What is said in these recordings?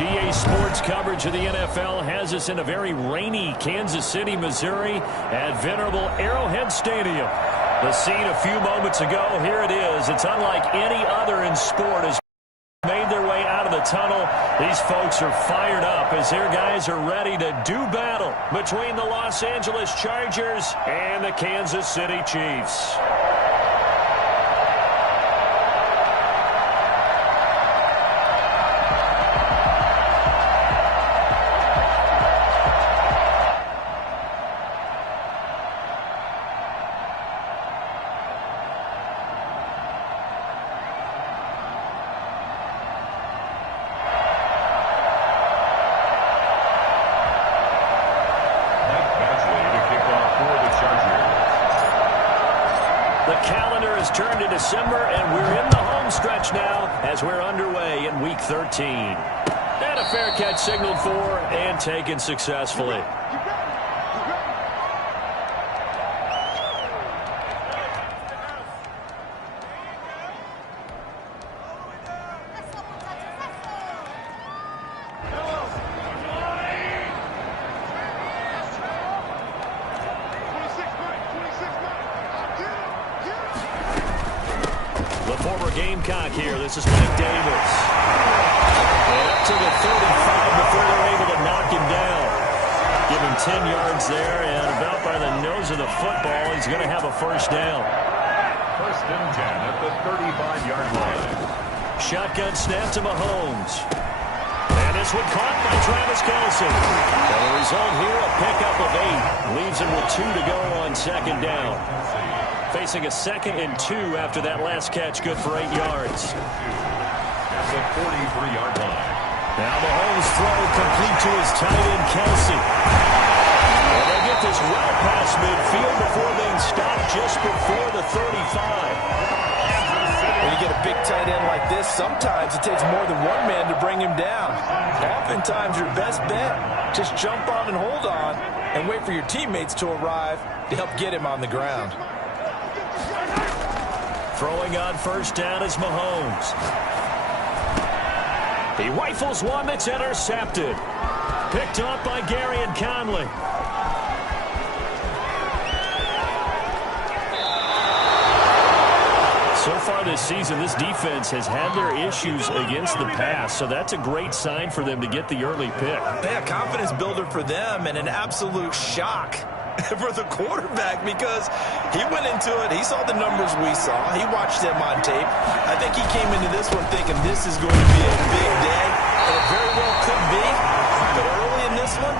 EA Sports coverage of the NFL has us in a very rainy Kansas City, Missouri at venerable Arrowhead Stadium. The scene a few moments ago, here it is. It's unlike any other in sport as made their way out of the tunnel. These folks are fired up as their guys are ready to do battle between the Los Angeles Chargers and the Kansas City Chiefs. Turned to December, and we're in the home stretch now as we're underway in Week 13. And a fair catch signaled for and taken successfully. Gamecock here. This is Mike Davis. And up to the 35 before they're able to knock him down. Give him 10 yards there, and about by the nose of the football, he's going to have a first down. First and 10 at the 35-yard line. Shotgun snap to Mahomes. And this one caught by Travis Kelce. And the result here, a pickup of 8. Leaves him with 2 to go on second down. Facing a 2nd and 2 after that last catch, good for 8 yards. At the 43-yard line. Now Mahomes throw complete to his tight end, Kelce. And they get this well past midfield before being stopped just before the 35. When you get a big tight end like this, sometimes it takes more than one man to bring him down. Oftentimes your best bet, just jump on and hold on and wait for your teammates to arrive to help get him on the ground. Throwing on first down is Mahomes. He rifles one that's intercepted. Picked up by Gareon Conley. So far this season, this defense has had their issues against the pass, so that's a great sign for them to get the early pick. Yeah, confidence builder for them and an absolute shock for the quarterback because he went into it. He saw the numbers we saw. He watched them on tape. I think he came into this one thinking this is going to be a big day, and it very well could be. But early in this one,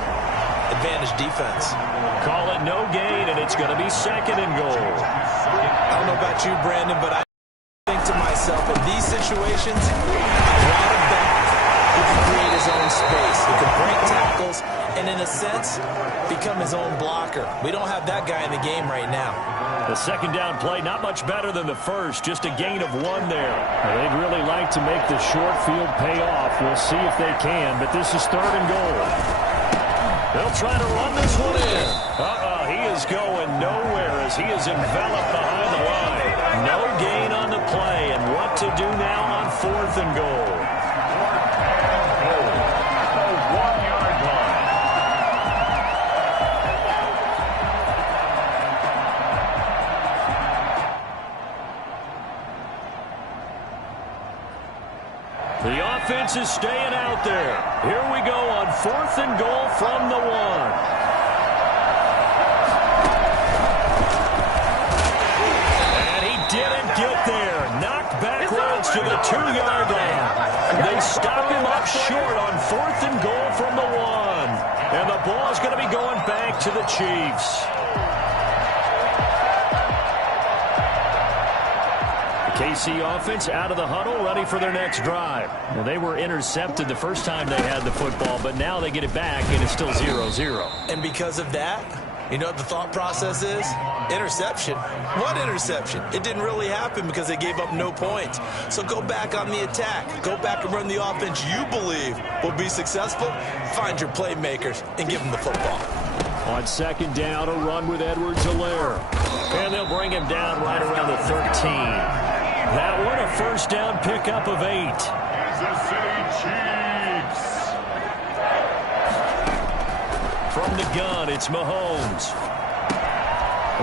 advantage defense. Call it no gain, and it's going to be 2nd and goal. I don't know about you, Brandon, but I think to myself, in these situations, I'd want a back who can create his own space, who can break tackles, and in a sense, become his own blocker. We don't have that guy in the game right now. The second down play, not much better than the first, just a gain of 1 there. They'd really like to make the short field pay off. We'll see if they can, but this is 3rd and goal. They'll try to run this one in. He is going nowhere as he is enveloped behind the line. No gain on the play, and what to do now on 4th and goal. The offense is staying out there. Here we go on 4th and goal from the 1. And he didn't get there. Knocked backwards to the 2-yard line. They stop him up short on 4th and goal from the 1. And the ball is going to be going back to the Chiefs. KC offense out of the huddle, ready for their next drive. Well, they were intercepted the first time they had the football, but now they get it back, and it's still 0-0. And because of that, you know what the thought process is? Interception. What interception? It didn't really happen because they gave up no points. So go back on the attack. Go back and run the offense you believe will be successful. Find your playmakers and give them the football. On 2nd down, a run with Edwards-Helaire. And they'll bring him down right around the 13. That one, a first down pickup of 8. Kansas City Chiefs. from the gun, it's Mahomes.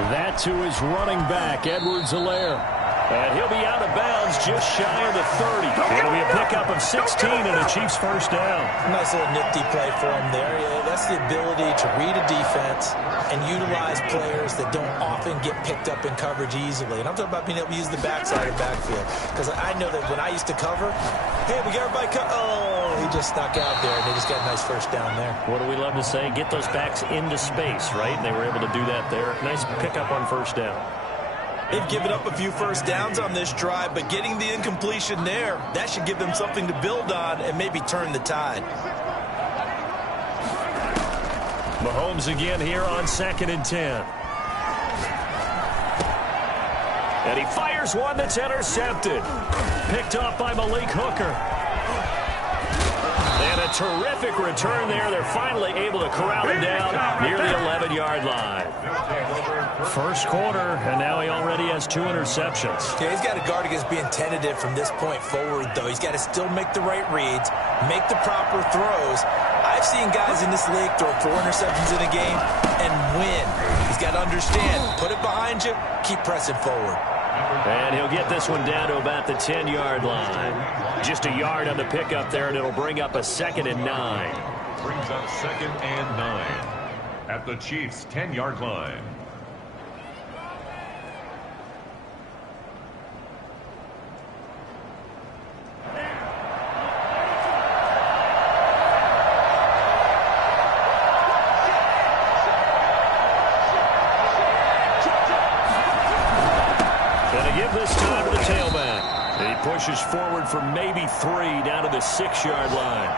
That to his running back, Edwards-Helaire. And he'll be out of bounds just shy of the 30. It'll be a pickup of 16 and a Chiefs first down. Nice little nifty play for him there. Yeah, that's the ability to read a defense and utilize players that don't often get picked up in coverage easily. And I'm talking about being able to use the backside of the backfield. Because I know that when I used to cover, hey, we got everybody oh, he just snuck out there, and they just got a nice first down there. What do we love to say? Get those backs into space, right? And they were able to do that there. Nice pickup on first down. They've given up a few first downs on this drive, but getting the incompletion there, that should give them something to build on and maybe turn the tide. Mahomes again here on 2nd and 10. And he fires one that's intercepted. Picked off by Malik Hooker. And a terrific return there. They're finally able to corral him down near the 11-yard line. First quarter, and now he already has 2 interceptions. Yeah, he's got to guard against being tentative from this point forward, though. He's got to still make the right reads, make the proper throws. I've seen guys in this league throw 4 interceptions in a game and win. He's got to understand, put it behind you, keep pressing forward. And he'll get this one down to about the 10-yard line. Just a yard on the pickup there, and it'll bring up a 2nd and 9. Brings up 2nd and 9 at the Chiefs' 10-yard line. This time to the tailback. He pushes forward for maybe 3 down to the 6-yard line.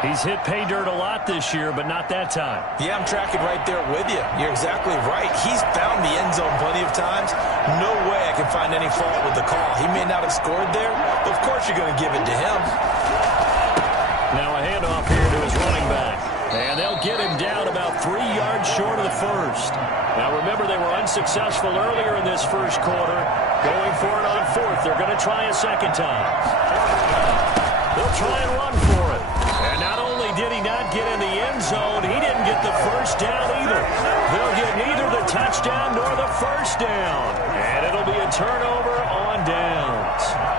He's hit pay dirt a lot this year, but not that time. Yeah, I'm tracking right there with you. You're exactly right. He's found the end zone plenty of times. No way I can find any fault with the call. He may not have scored there, but of course you're going to give it to him. Now a handoff here to his running back. And they'll get him down about 3 yards short of the first. Now remember, they were unsuccessful earlier in this first quarter. Going for it on 4th. They're going to try a second time. They'll try and run for it. And not only did he not get in the end zone, he didn't get the first down either. They'll get neither the touchdown nor the first down. And it'll be a turnover on downs.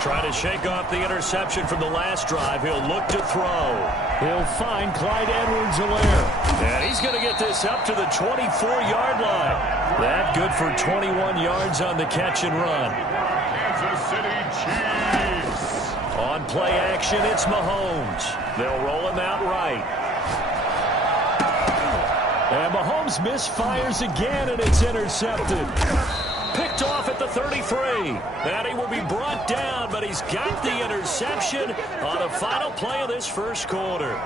Trying to shake off the interception from the last drive. He'll look to throw. He'll find Clyde Edwards-Helaire. And he's going to get this up to the 24-yard line. That good for 21 yards on the catch and run. Kansas City Chiefs. On play action, it's Mahomes. They'll roll him out right. And Mahomes misfires again, and it's intercepted. Picked off at the 33. And he will be brought down, but he's got the interception on the final play of this first quarter.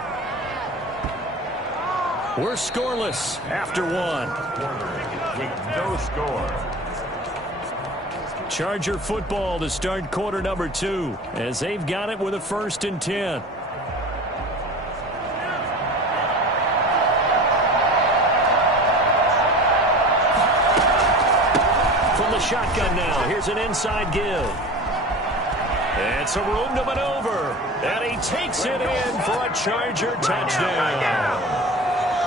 We're scoreless after 1. With no score. Charger football to start quarter number 2 as they've got it with a 1st and 10. Shotgun now. Here's an inside give. And some room to maneuver. And he takes it in for a Charger touchdown.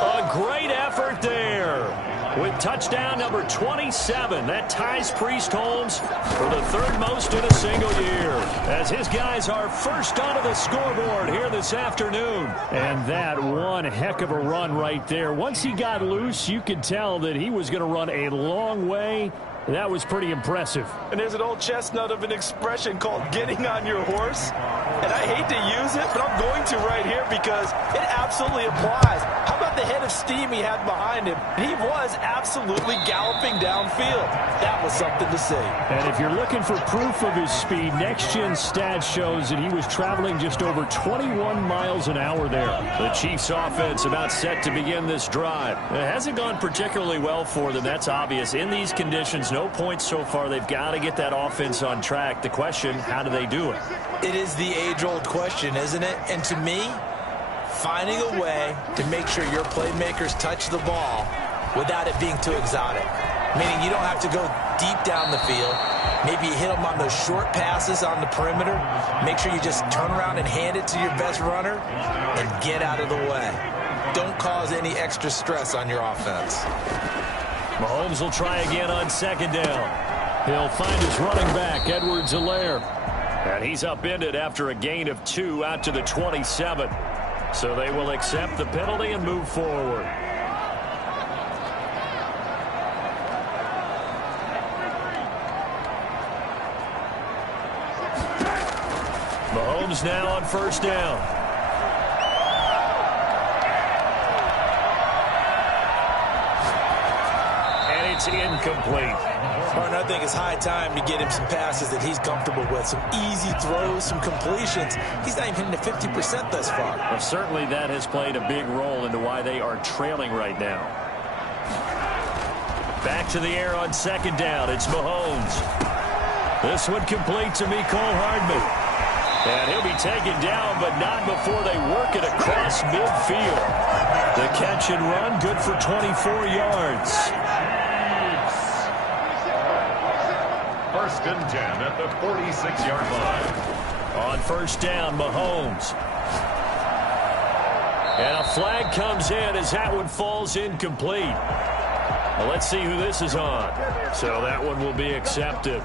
A great effort there. With touchdown number 27. That ties Priest Holmes for the 3rd most in a single year. As his guys are first onto the scoreboard here this afternoon. And that one heck of a run right there. Once he got loose, you could tell that he was going to run a long way. That was pretty impressive. And there's an old chestnut of an expression called getting on your horse. And I hate to use it, but I'm going to right here because it absolutely applies. How about the head of steam he had behind him? He was absolutely galloping downfield. That was something to see. And if you're looking for proof of his speed, Next Gen Stats shows that he was traveling just over 21 miles an hour there. The Chiefs offense about set to begin this drive. It hasn't gone particularly well for them. That's obvious. In these conditions, no points so far. They've got to get that offense on track. The question, how do they do it? It is the age-old question, isn't it? And to me, finding a way to make sure your playmakers touch the ball without it being too exotic. meaning you don't have to go deep down the field. Maybe you hit them on those short passes on the perimeter. Make sure you just turn around and hand it to your best runner and get out of the way. Don't cause any extra stress on your offense. Mahomes will try again on second down. He'll find his running back, Edwards-Helaire. And he's upended after a gain of 2 out to the 27. So they will accept the penalty and move forward. Mahomes now on first down. And it's incomplete. Martin, I think it's high time to get him some passes that he's comfortable with. Some easy throws, some completions. He's not even hitting to 50% thus far. Well, certainly that has played a big role into why they are trailing right now. Back to the air on second down. It's Mahomes. This one complete to Mecole Hardman. And he'll be taken down, but not before they work it across midfield. The catch and run, good for 24 yards. First and 10 at the 46-yard line. On first down, Mahomes. And a flag comes in as that one falls incomplete. Well, let's see who this is on. So that one will be accepted.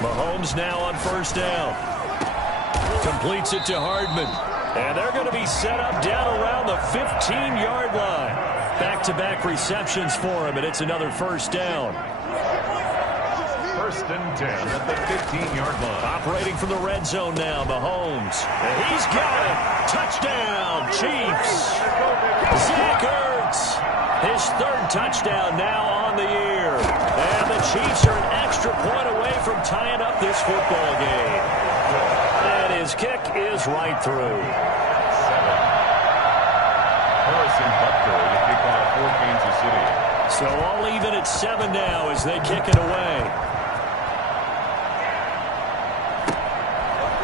Mahomes now on first down. Completes it to Hardman. And they're going to be set up down around the 15-yard line. Back-to-back receptions for him, and it's another first down. First and 10 at the 15-yard line. Operating from the red zone now, Mahomes. And he's got it. Touchdown, Chiefs. Zach Ertz. His third touchdown now on the year. And the Chiefs are an extra point away from tying up this football game. And his kick is right through. Harrison Butker, the kickoff for Kansas City. So all even at 7 now as they kick it away.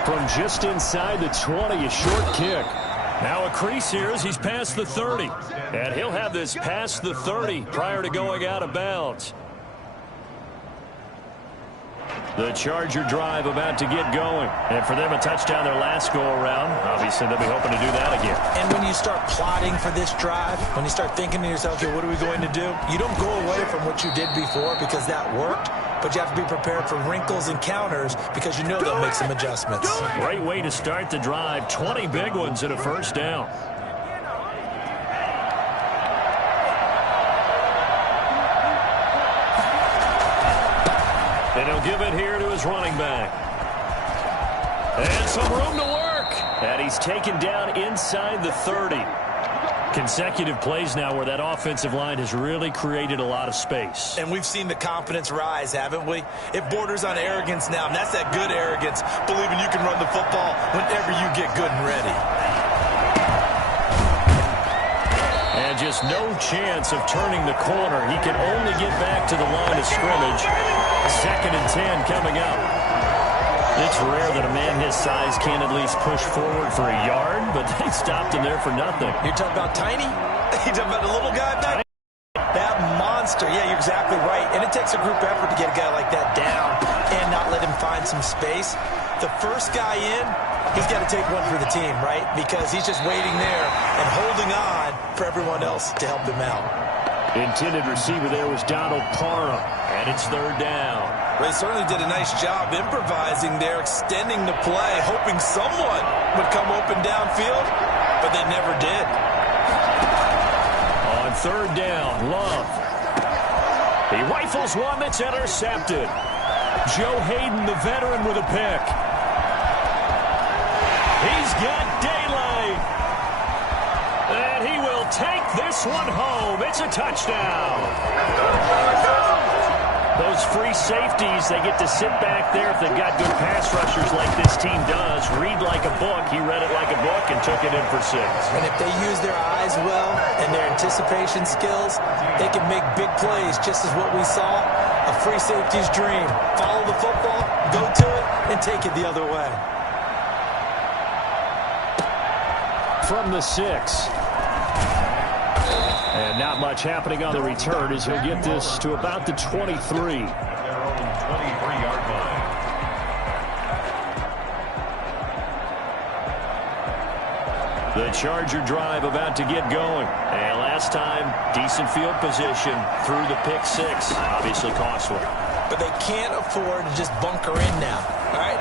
From just inside the 20, a short kick. Now a crease here as he's past the 30. And he'll have this past the 30 prior to going out of bounds. The Charger drive about to get going. And for them, a touchdown their last go-around. Obviously, they'll be hoping to do that again. And when you start plotting for this drive, when you start thinking to yourself, okay, what are we going to do? You don't go away from what you did before because that worked. But you have to be prepared for wrinkles and counters because you know they'll make some adjustments. Great way to start the drive. 20 big ones and a first down. And he'll give it here to his running back. And some room to work. And he's taken down inside the 30. Consecutive plays now where that offensive line has really created a lot of space. And we've seen the confidence rise, haven't we? It borders on arrogance now, and that's that good arrogance, believing you can run the football whenever you get good and ready. And just no chance of turning the corner. He can only get back to the line of scrimmage. 2nd and 10 coming up. It's rare that a man his size can at least push forward for a yard, but they stopped him there for nothing. You're talking about tiny? You're talking about a little guy back? That monster. Yeah, you're exactly right. And it takes a group effort to get a guy like that down and not let him find some space. The first guy in, he's got to take one for the team, right? Because he's just waiting there and holding on for everyone else to help him out. Intended receiver there was Donald Parham, and it's 3rd down. They certainly did a nice job improvising there, extending the play, hoping someone would come open downfield, but they never did. On 3rd down, Love. He rifles one that's intercepted. Joe Hayden, the veteran, with a pick. He's got daylight. And he will take this one home. It's a touchdown. Those free safeties, they get to sit back there if they've got good pass rushers like this team does. Read like a book. He read it like a book and took it in for 6. And if they use their eyes well and their anticipation skills, they can make big plays, just as what we saw A free safety's dream. Follow the football, go to it, and take it the other way. From the 6. And not much happening on the return as he'll get this to about the 23. At their own 23-yard line. The Charger drive about to get going. And last time, decent field position through the pick 6. Obviously costly. But they can't afford to just bunker in now. All right,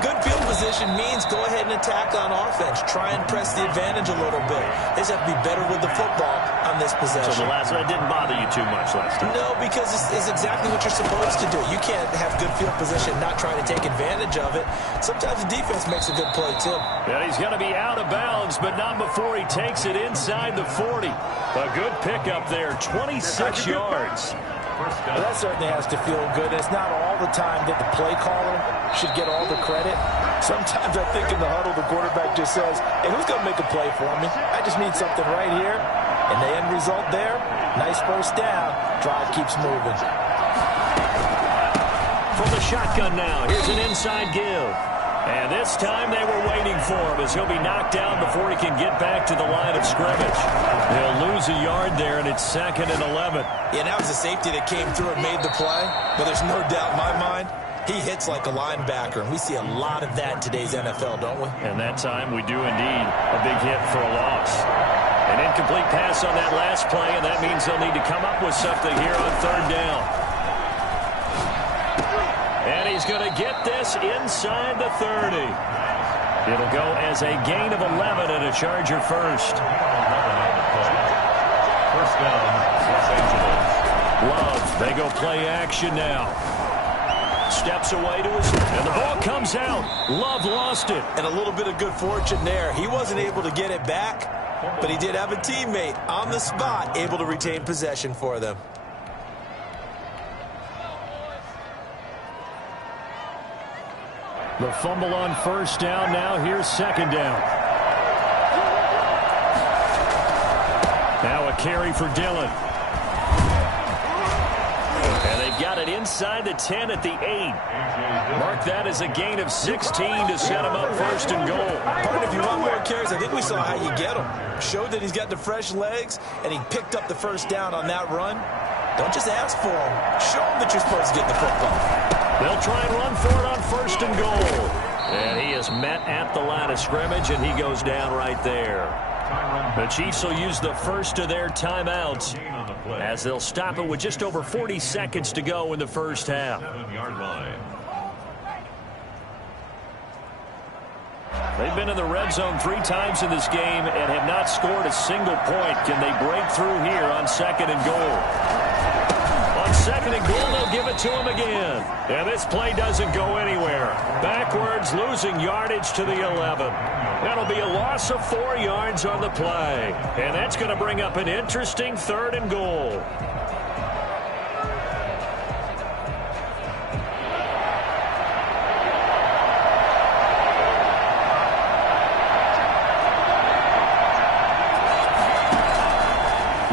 good field position means go ahead and attack on offense. Try and press the advantage a little bit. They just have to be better with the football on this possession. So the last one didn't bother you too much last time? No, because it's exactly what you're supposed to do. You can't have good field position, not try to take advantage of it. Sometimes the defense makes a good play, too. Yeah, he's going to be out of bounds, but not before he takes it inside the 40. A good pickup there, 26 yards. Well, that certainly has to feel good. It's not all the time that the play caller should get all the credit. Sometimes I think in the huddle, the quarterback just says, hey, who's going to make a play for me? I just need something right here. And the end result there, nice first down. Drive keeps moving. From the shotgun now, here's an inside give. And this time they were waiting for him as he'll be knocked down before he can get back to the line of scrimmage. They'll lose a yard there, and it's 2nd and 11. Yeah, that was a safety that came through and made the play. But there's no doubt in my mind, he hits like a linebacker. And we see a lot of that in today's NFL, don't we? And that time we do indeed. A big hit for a loss. An incomplete pass on that last play, and that means they'll need to come up with something here on 3rd down. And he's going to get this inside the 30. It'll go as a gain of 11 and a Charger first. First down, Los Angeles. Love, they go play action now. Steps away to his, and the ball comes out. Love lost it. And a little bit of good fortune there. He wasn't able to get it back, but he did have a teammate on the spot able to retain possession for them. The fumble on 1st down. Now here's 2nd down. Now a carry for Dillon. And they've got it inside the 10 at the 8. Mark that as a gain of 16 to set him up 1st and goal. But if you want more carries, I think we saw how you get him. Showed that he's got the fresh legs, and he picked up the 1st down on that run. Don't just ask for him. Show him that you're supposed to get the football. They'll try and run for it on 1st and goal. And he is met at the line of scrimmage, and he goes down right there. The Chiefs will use the first of their timeouts as they'll stop it with just over 40 seconds to go in the first half. 7-yard line. They've been in the red zone 3 times in this game and have not scored a single point. Can they break through here on 2nd and goal? On 2nd and goal, they'll give it to him again. And this play doesn't go anywhere. Backwards, losing yardage to the 11. That'll be a loss of 4 yards on the play. And that's going to bring up an interesting 3rd and goal.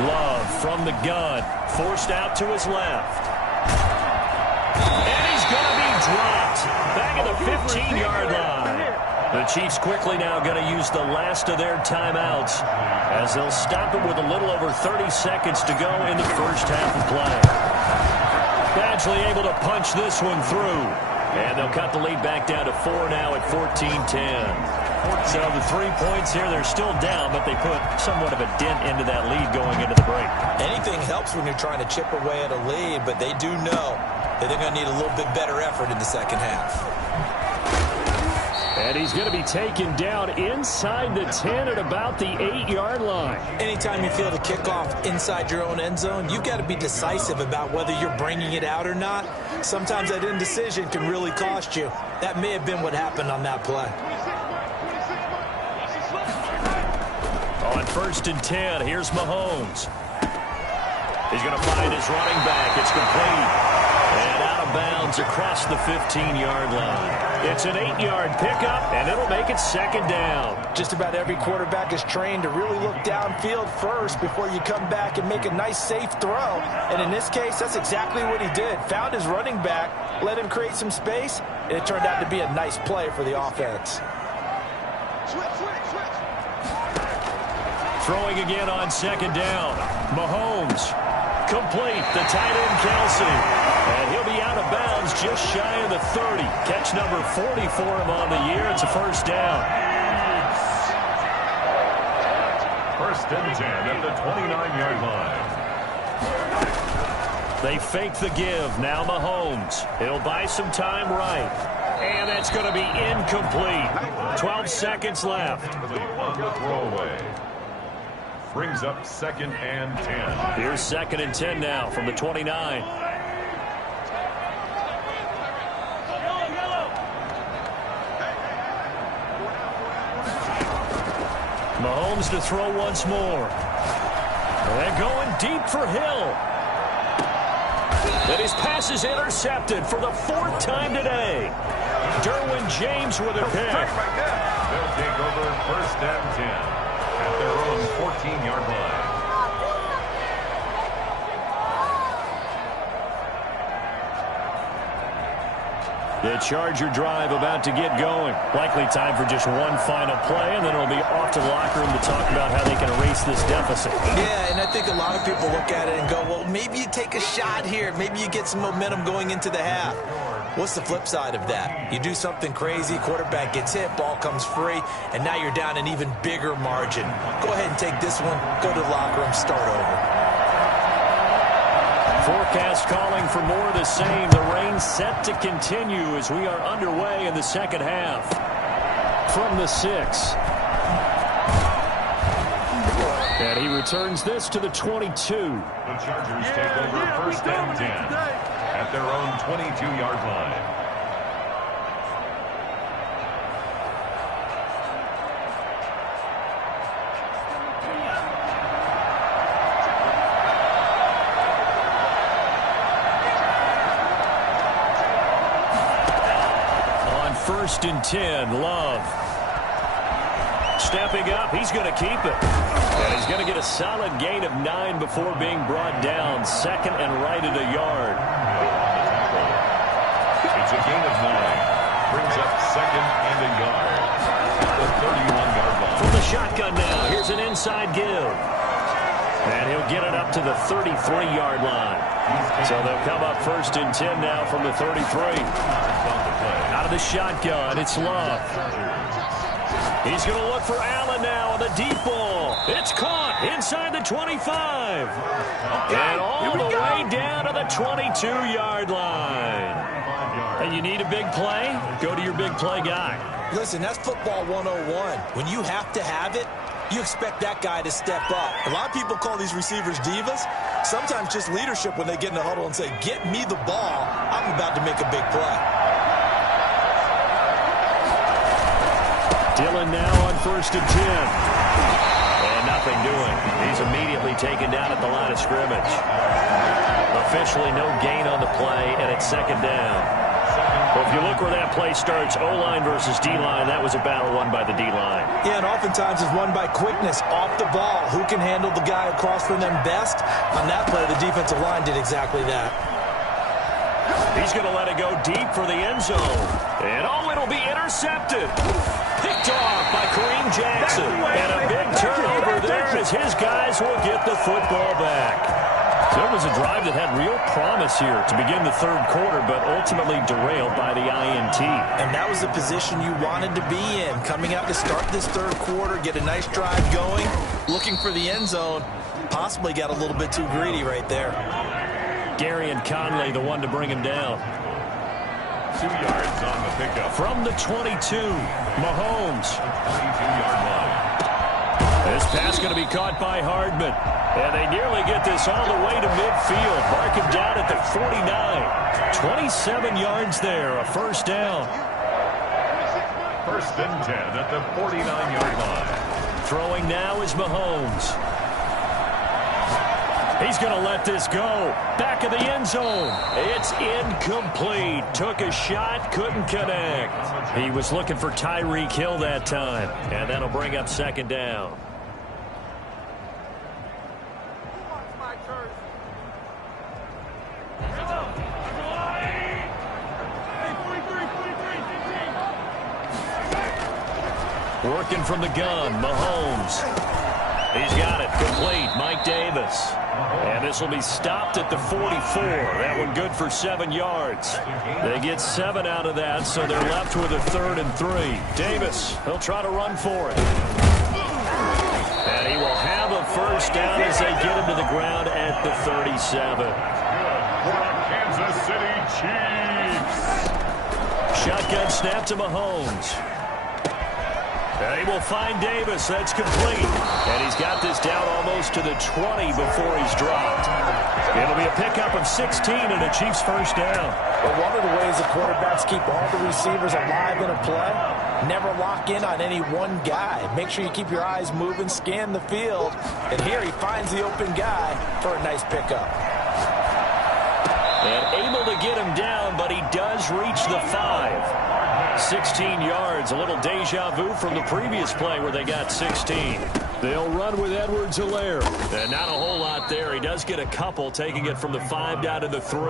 Love from the gun, forced out to his left. And he's going to be dropped back at the 15-yard line. The Chiefs quickly now going to use the last of their timeouts as they'll stop it with a little over 30 seconds to go in the first half of play. Badgley able to punch this one through. And they'll cut the lead back down to 4 now at 14-10. So the 3 points here, they're still down, but they put somewhat of a dent into that lead going into the break. Anything helps when you're trying to chip away at a lead, but they do know that they're going to need a little bit better effort in the second half. And he's going to be taken down inside the 10 at about the 8-yard line. Anytime you feel the kickoff inside your own end zone, you've got to be decisive about whether you're bringing it out or not. Sometimes that indecision can really cost you. That may have been what happened on that play. On 1st and 10, here's Mahomes. He's going to find his running back. It's complete. And out of bounds is across the 15-yard line. It's an 8-yard pickup, and it'll make it 2nd down. Just about every quarterback is trained to really look downfield first before you come back and make a nice, safe throw. And in this case, that's exactly what he did. Found his running back, let him create some space, and it turned out to be a nice play for the offense. Throwing again on 2nd down. Mahomes. Complete. The tight end, Kelce. And he'll be out of bounds just shy of the 30. Catch number 40 for him on the year. It's a 1st down. 1st and 10 at the 29-yard line. They fake the give. Now Mahomes. He'll buy some time right. And that's going to be incomplete. 12 seconds left. On the throwaway. Brings up 2nd and 10. Here's 2nd and 10 now from the 29. Mahomes to throw once more. And going deep for Hill. And his pass is intercepted for the 4th time today. Derwin James with a pick. They'll take over 1st and 10. At their own 14-yard line. The Charger drive about to get going. Likely time for just one final play, and then it'll be off to the locker room to talk about how they can erase this deficit. Yeah, and I think a lot of people look at it and go, well, maybe you take a shot here. Maybe you get some momentum going into the half. What's the flip side of that? You do something crazy, quarterback gets hit, ball comes free, and now you're down an even bigger margin. Go ahead and take this one, go to the locker room, start over. Forecast calling for more of the same. The rain set to continue as we are underway in the 2nd half. From the 6. And he returns this to the 22. The Chargers take over 1st and 10 at their own 22-yard line. On 1st and 10, Love. Stepping up, he's going to keep it. And he's going to get a solid gain of 9 before being brought down. 2nd and right at a yard. It's a gain of 9. Brings up 2nd and a yard. At the 31-yard line. From the shotgun now, here's an inside give. And he'll get it up to the 33-yard line. So they'll come up 1st and 10 now from the 33. Out of the shotgun, it's Love. He's going to look for Allen now on the deep ball. It's caught inside the 25. And all the way down to the 22-yard line. And you need a big play? Go to your big play guy. Listen, that's football 101. When you have to have it, you expect that guy to step up. A lot of people call these receivers divas. Sometimes just leadership when they get in the huddle and say, get me the ball. I'm about to make a big play. Dillon now on 1st and 10. And nothing doing. He's immediately taken down at the line of scrimmage. Officially no gain on the play, and it's 2nd down. Well, if you look where that play starts, O-line versus D-line, that was a battle won by the D-line. Yeah, and oftentimes it's won by quickness, off the ball. Who can handle the guy across from them best? On that play, the defensive line did exactly that. He's going to let it go deep for the end zone. And it'll be intercepted. Picked off by Kareem Jackson. And a big turnover there as his guys will get the football back. So it was a drive that had real promise here to begin the 3rd quarter, but ultimately derailed by the INT. And that was the position you wanted to be in. Coming out to start this 3rd quarter, get a nice drive going, looking for the end zone. Possibly got a little bit too greedy right there. Gary and Conley, the one to bring him down. 2 yards on the pickup. From the 22, Mahomes. 22-yard line. This pass going to be caught by Hardman. And they nearly get this all the way to midfield. Mark him down at the 49. 27 yards there, a 1st down. 1st and 10 at the 49-yard line. Throwing now is Mahomes. He's going to let this go. Back of the end zone. It's incomplete. Took a shot, couldn't connect. He was looking for Tyreek Hill that time, and that'll bring up second down. Working from the gun, Mahomes. He's got it, complete, Mike Davis. And this will be stopped at the 44. That one good for 7 yards. They get 7 out of that, so they're left with a 3rd and 3. Davis, he'll try to run for it. And he will have a first down as they get him to the ground at the 37. For the Kansas City Chiefs. Shotgun snap to Mahomes. They will find Davis. That's complete. And he's got this down almost to the 20 before he's dropped. It'll be a pickup of 16 and a Chiefs first down. But one of the ways the quarterbacks keep all the receivers alive in a play, never lock in on any one guy. Make sure you keep your eyes moving, scan the field. And here he finds the open guy for a nice pickup. And able to get him down, but he does reach the 5. 16 yards, a little deja vu from the previous play where they got 16. They'll run with Edwards-Helaire. And not a whole lot there. He does get a couple, taking it from the 5 down to the 3.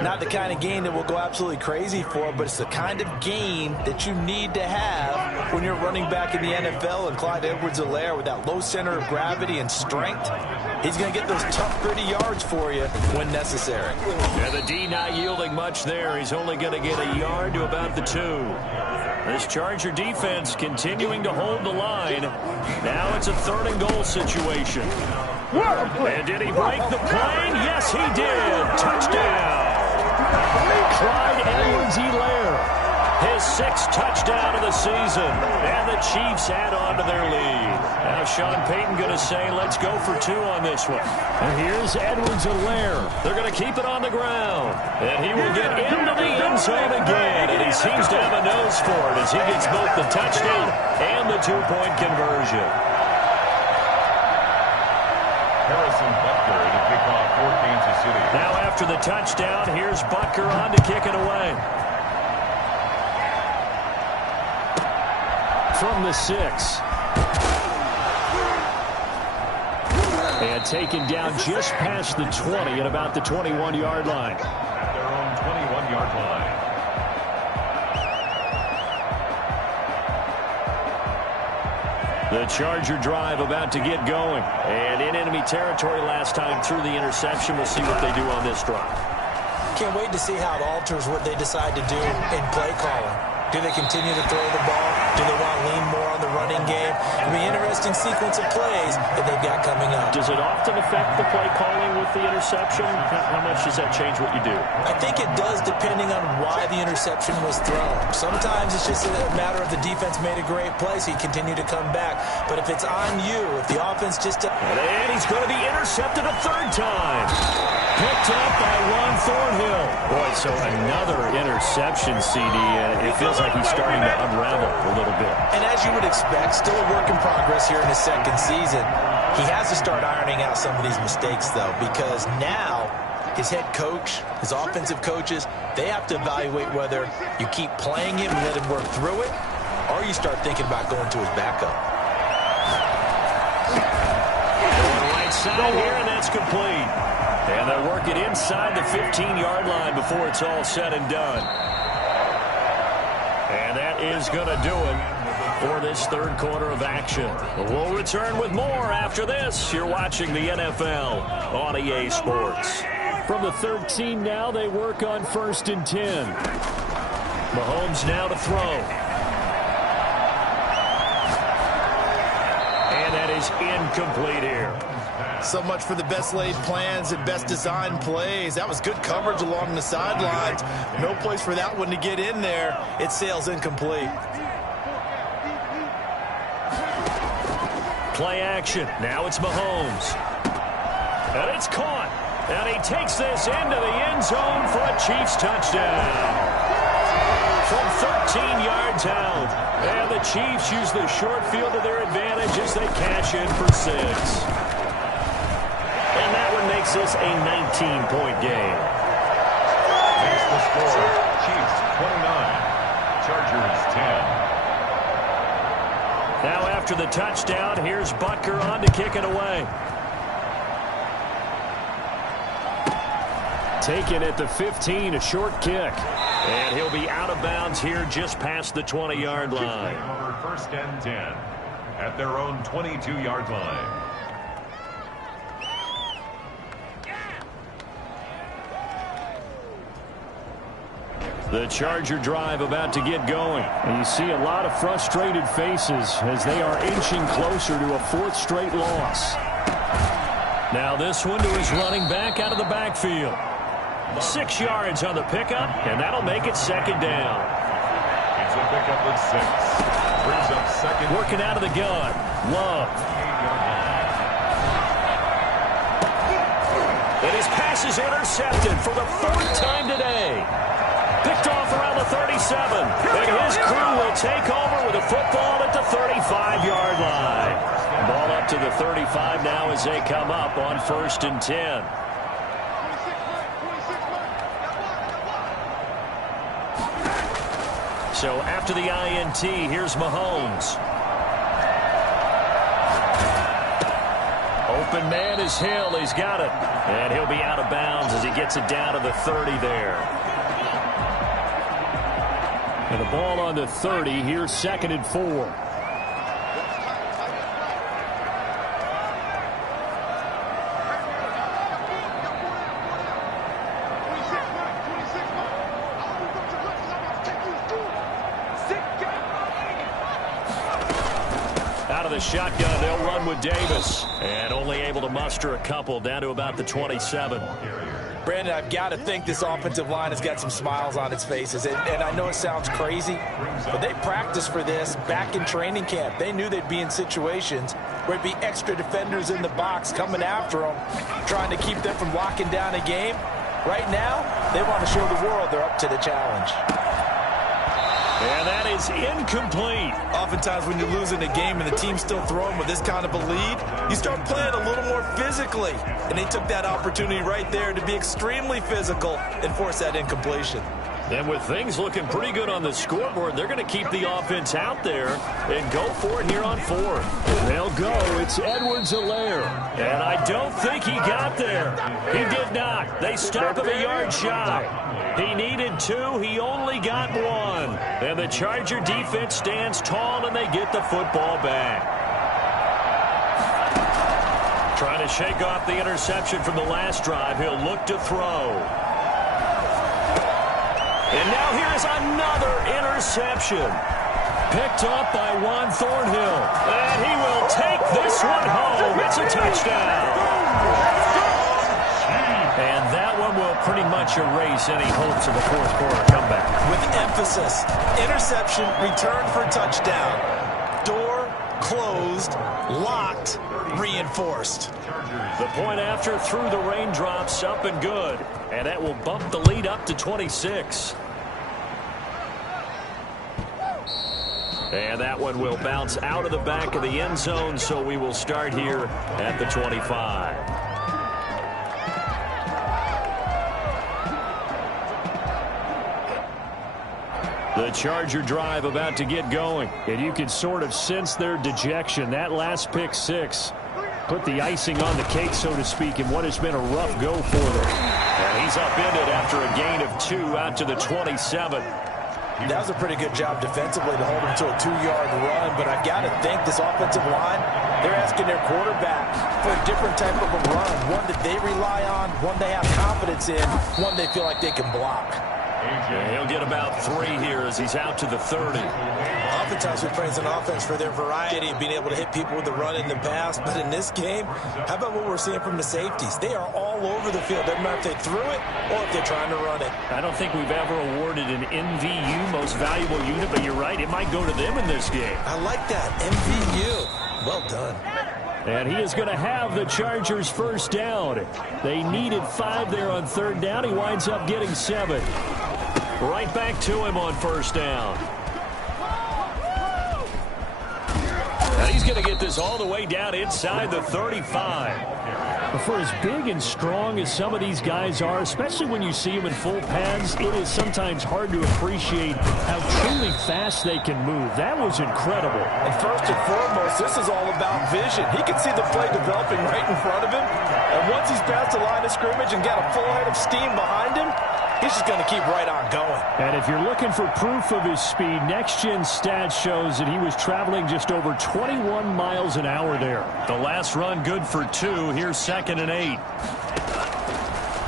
Not the kind of gain that we'll go absolutely crazy for, but it's the kind of gain that you need to have when you're running back in the NFL. And Clyde Edwards-Helaire, with that low center of gravity and strength, he's going to get those tough, gritty yards for you when necessary. And the D not yielding much there. He's only going to get a yard to about the 2. This Charger defense continuing to hold the line. Now it's a 3rd and goal situation. And did he break the plane? Yes, he did. Touchdown. Clyde Edwards-Helaire. His 6th touchdown of the season. And the Chiefs add on to their lead. Now Sean Payton going to say, let's go for 2 on this one. And here's Edwards-Helaire. They're going to keep it on the ground. And he will get into the end zone again. And he seems to have a nose for it as he gets both the touchdown and the 2-point conversion. Harrison Butker to kick off for Kansas City. Now after the touchdown, here's Butker on to kick it away. From the 6. And taken down just past the 20 at about the 21-yard line. At their own 21-yard line. The Charger drive about to get going. And in enemy territory last time through the interception. We'll see what they do on this drive. Can't wait to see how it alters what they decide to do in play calling. Do they continue to throw the ball? Do they want to lean more on the running game? It'll be an interesting sequence of plays that they've got coming up. Does it often affect the play calling with the interception? How much does that change what you do? I think it does, depending on why the interception was thrown. Sometimes it's just a matter of the defense made a great play, so you continue to come back. But if it's on you, if the offense just... And he's going to be intercepted a 3rd time. Picked up by Juan Thornhill. Boy, so another interception, CD, and it feels like he's starting to unravel a little bit. And as you would expect, still a work in progress here in his 2nd season. He has to start ironing out some of these mistakes, though, because now his head coach, his offensive coaches, they have to evaluate whether you keep playing him and let him work through it, or you start thinking about going to his backup. Going right side here, and that's complete. And they'll work it inside the 15-yard line before it's all said and done. And that is going to do it for this 3rd quarter of action. We'll return with more after this. You're watching the NFL on EA Sports. From the 13 now, they work on 1st and 10. Mahomes now to throw. And that is incomplete here. So much for the best laid plans and best designed plays. That was good coverage along the sidelines. No place for that one to get in there. It sails incomplete. Play action. Now it's Mahomes. And it's caught. And he takes this into the end zone for a Chiefs touchdown. From 13 yards out. And the Chiefs use the short field to their advantage as they cash in for 6. And makes this a 19-point game. Makes the score Chiefs 29, Chargers 10. Now after the touchdown, here's Butker on to kick it away. Taken at the 15, a short kick. And he'll be out of bounds here just past the 20-yard line. First and 10 at their own 22-yard line. The Charger drive about to get going. And you see a lot of frustrated faces as they are inching closer to a fourth straight loss. Now this one to his running back out of the backfield. 6 yards on the pickup, and that'll make it second down. It's a pickup of 6. Brings up second. Working out of the gun. Love. And his pass is intercepted for the 4th time today. Picked off around the 37. And his crew will take over with a football at the 35-yard line. Ball up to the 35 now as they come up on 1st and 10. So after the INT, here's Mahomes. Open man is Hill. He's got it. And he'll be out of bounds as he gets it down to the 30 there. And the ball on the 30. Here's 2nd and 4. The shotgun, they'll run with Davis. And only able to muster a couple down to about the 27. Brandon, I've got to think this offensive line has got some smiles on its faces. And I know it sounds crazy, but they practiced for this back in training camp. They knew they'd be in situations where it'd be extra defenders in the box coming after them, trying to keep them from locking down a game. Right now, they want to show the world they're up to the challenge. And that is incomplete. Oftentimes when you're losing a game and the team's still throwing with this kind of a lead, you start playing a little more physically. And they took that opportunity right there to be extremely physical and force that incompletion. And with things looking pretty good on the scoreboard, they're going to keep the offense out there and go for it here on 4th. They'll go. It's Edwards-Helaire. And I don't think he got there. He did not. They stop him a yard shy. He needed 2. He only got 1. And the Charger defense stands tall, and they get the football back. Trying to shake off the interception from the last drive. He'll look to throw. And now here's another interception. Picked up by Juan Thornhill. And he will take this one home. It's a touchdown. And that one will pretty much erase any hopes of a fourth quarter comeback. With emphasis, interception, return for touchdown. Door closed, locked, reinforced. The point after through the raindrops, up and good. And that will bump the lead up to 26. And that one will bounce out of the back of the end zone, so we will start here at the 25. The Charger drive about to get going. And you can sort of sense their dejection. That last pick 6 put the icing on the cake, so to speak, in what has been a rough go for them. And he's upended after a gain of 2 out to the 27. That was a pretty good job defensively to hold him to a 2-yard run, but I've got to think this offensive line, they're asking their quarterback for a different type of a run, one that they rely on, one they have confidence in, one they feel like they can block. Yeah, he'll get about 3 here as he's out to the 30. Oftentimes we praise an offense for their variety of being able to hit people with the run in the pass, but in this game, how about what we're seeing from the safeties? They are all over the field. Doesn't matter if they threw it or if they're trying to run it. I don't think we've ever awarded an MVU, most valuable unit, but you're right, it might go to them in this game. I like that, MVU. Well done. And he is going to have the Chargers first down. They needed 5 there on 3rd down. He winds up getting 7. Right back to him on 1st down. And he's going to get this all the way down inside the 35. For as big and strong as some of these guys are, especially when you see them in full pads, it is sometimes hard to appreciate how truly fast they can move. That was incredible. And first and foremost, this is all about vision. He can see the play developing right in front of him. And once he's past the line of scrimmage and got a full head of steam behind him, he's just going to keep right on going. And if you're looking for proof of his speed, Next Gen Stats shows that he was traveling just over 21 miles an hour there. The last run good for 2. Here's 2nd and 8.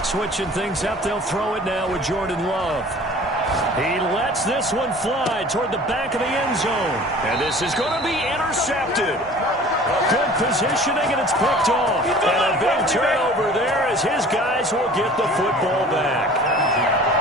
Switching things up, they'll throw it now with Jordan Love. He lets this one fly toward the back of the end zone. And this is going to be intercepted. Good positioning, and it's picked off. And a big turnover there as his guys will get the football back.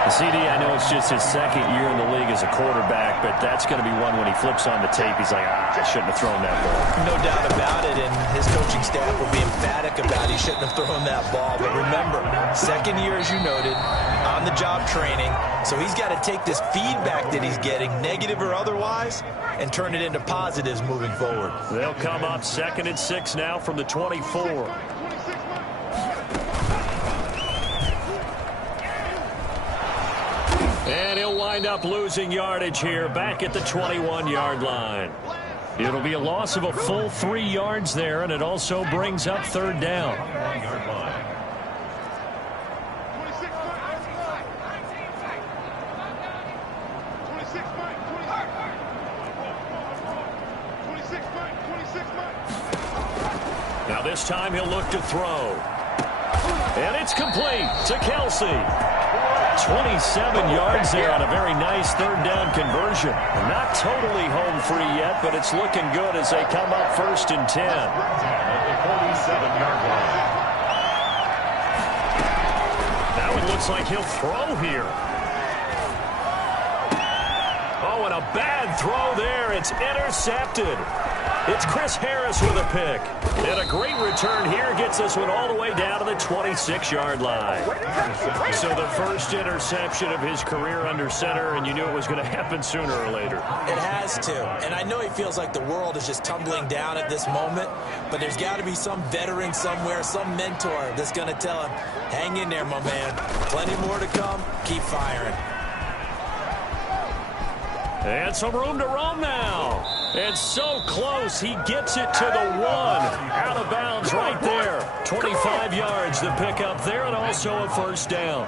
CD, I know it's just his 2nd year in the league as a quarterback, but that's going to be one when he flips on the tape, he's like, I shouldn't have thrown that ball. No doubt about it, and his coaching staff will be emphatic about he shouldn't have thrown that ball. But remember, 2nd year, as you noted, on-the-job training, so he's got to take this feedback that he's getting, negative or otherwise, and turn it into positives moving forward. They'll come up 2nd and 6 now from the 24. And he'll wind up losing yardage here back at the 21-yard line. It'll be a loss of a full 3 yards there, and it also brings up 3rd down. Now this time he'll look to throw. And it's complete to Kelsey. 27 yards there on a very nice 3rd down conversion. Not totally home free yet, but it's looking good as they come up 1st and 10. Now it looks like he'll throw here. Oh, and a bad throw there. It's intercepted. It's Chris Harris with a pick. And a great return here gets this one all the way down to the 26-yard line. So the first interception of his career under center, and you knew it was going to happen sooner or later. It has to. And I know he feels like the world is just tumbling down at this moment, but there's got to be some veteran somewhere, some mentor that's going to tell him, hang in there, my man. Plenty more to come. Keep firing. And some room to run now. And so close, he gets it to the 1. Out of bounds right there. 25 yards to pick up there, and also a 1st down.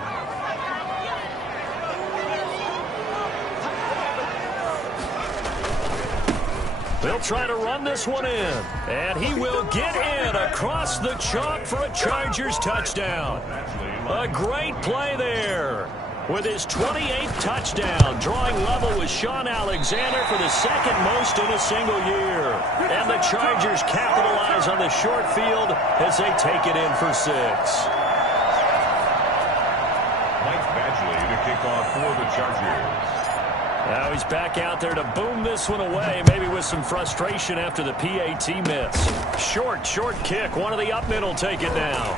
They'll try to run this one in. And he will get in across the chalk for a Chargers touchdown. A great play there. With his 28th touchdown, drawing level with Sean Alexander for the 2nd most in a single year. And the Chargers capitalize on the short field as they take it in for 6. Mike Badgley to kick off for the Chargers. Now he's back out there to boom this one away, maybe with some frustration after the PAT miss. Short kick. One of the up middle take it now.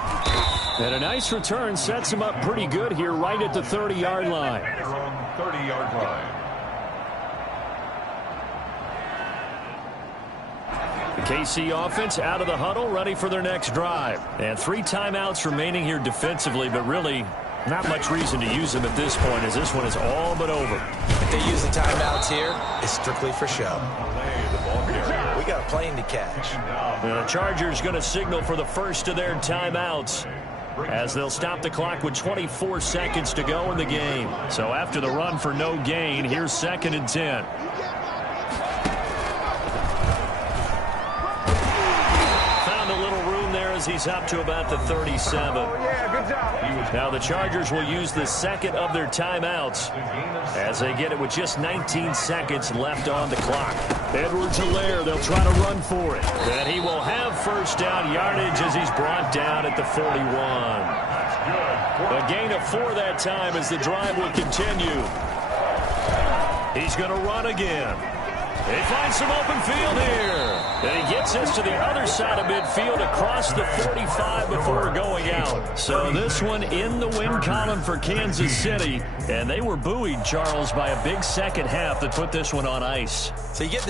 And a nice return sets him up pretty good here right at the 30-yard line. They're on 30-yard line. The KC offense out of the huddle, ready for their next drive. And 3 timeouts remaining here defensively, but really not much reason to use them at this point as this one is all but over. If they use the timeouts here, it's strictly for show. We got a plane to catch. The Chargers going to signal for the first of their timeouts, as they'll stop the clock with 24 seconds to go in the game. So after the run for no gain, here's 2nd and 10. Found a little room there as he's up to about the 37. Now the Chargers will use the 2nd of their timeouts as they get it with just 19 seconds left on the clock. Edwards-Helaire, they'll try to run for it. And he will have 1st down yardage as he's brought down at the 41. A gain of 4 that time as the drive will continue. He's going to run again. They find some open field here. And he gets us to the other side of midfield across the 45 before going out. So this one in the win column for Kansas City. And they were buoyed, Charles, by a big second half that put this one on ice. So you get this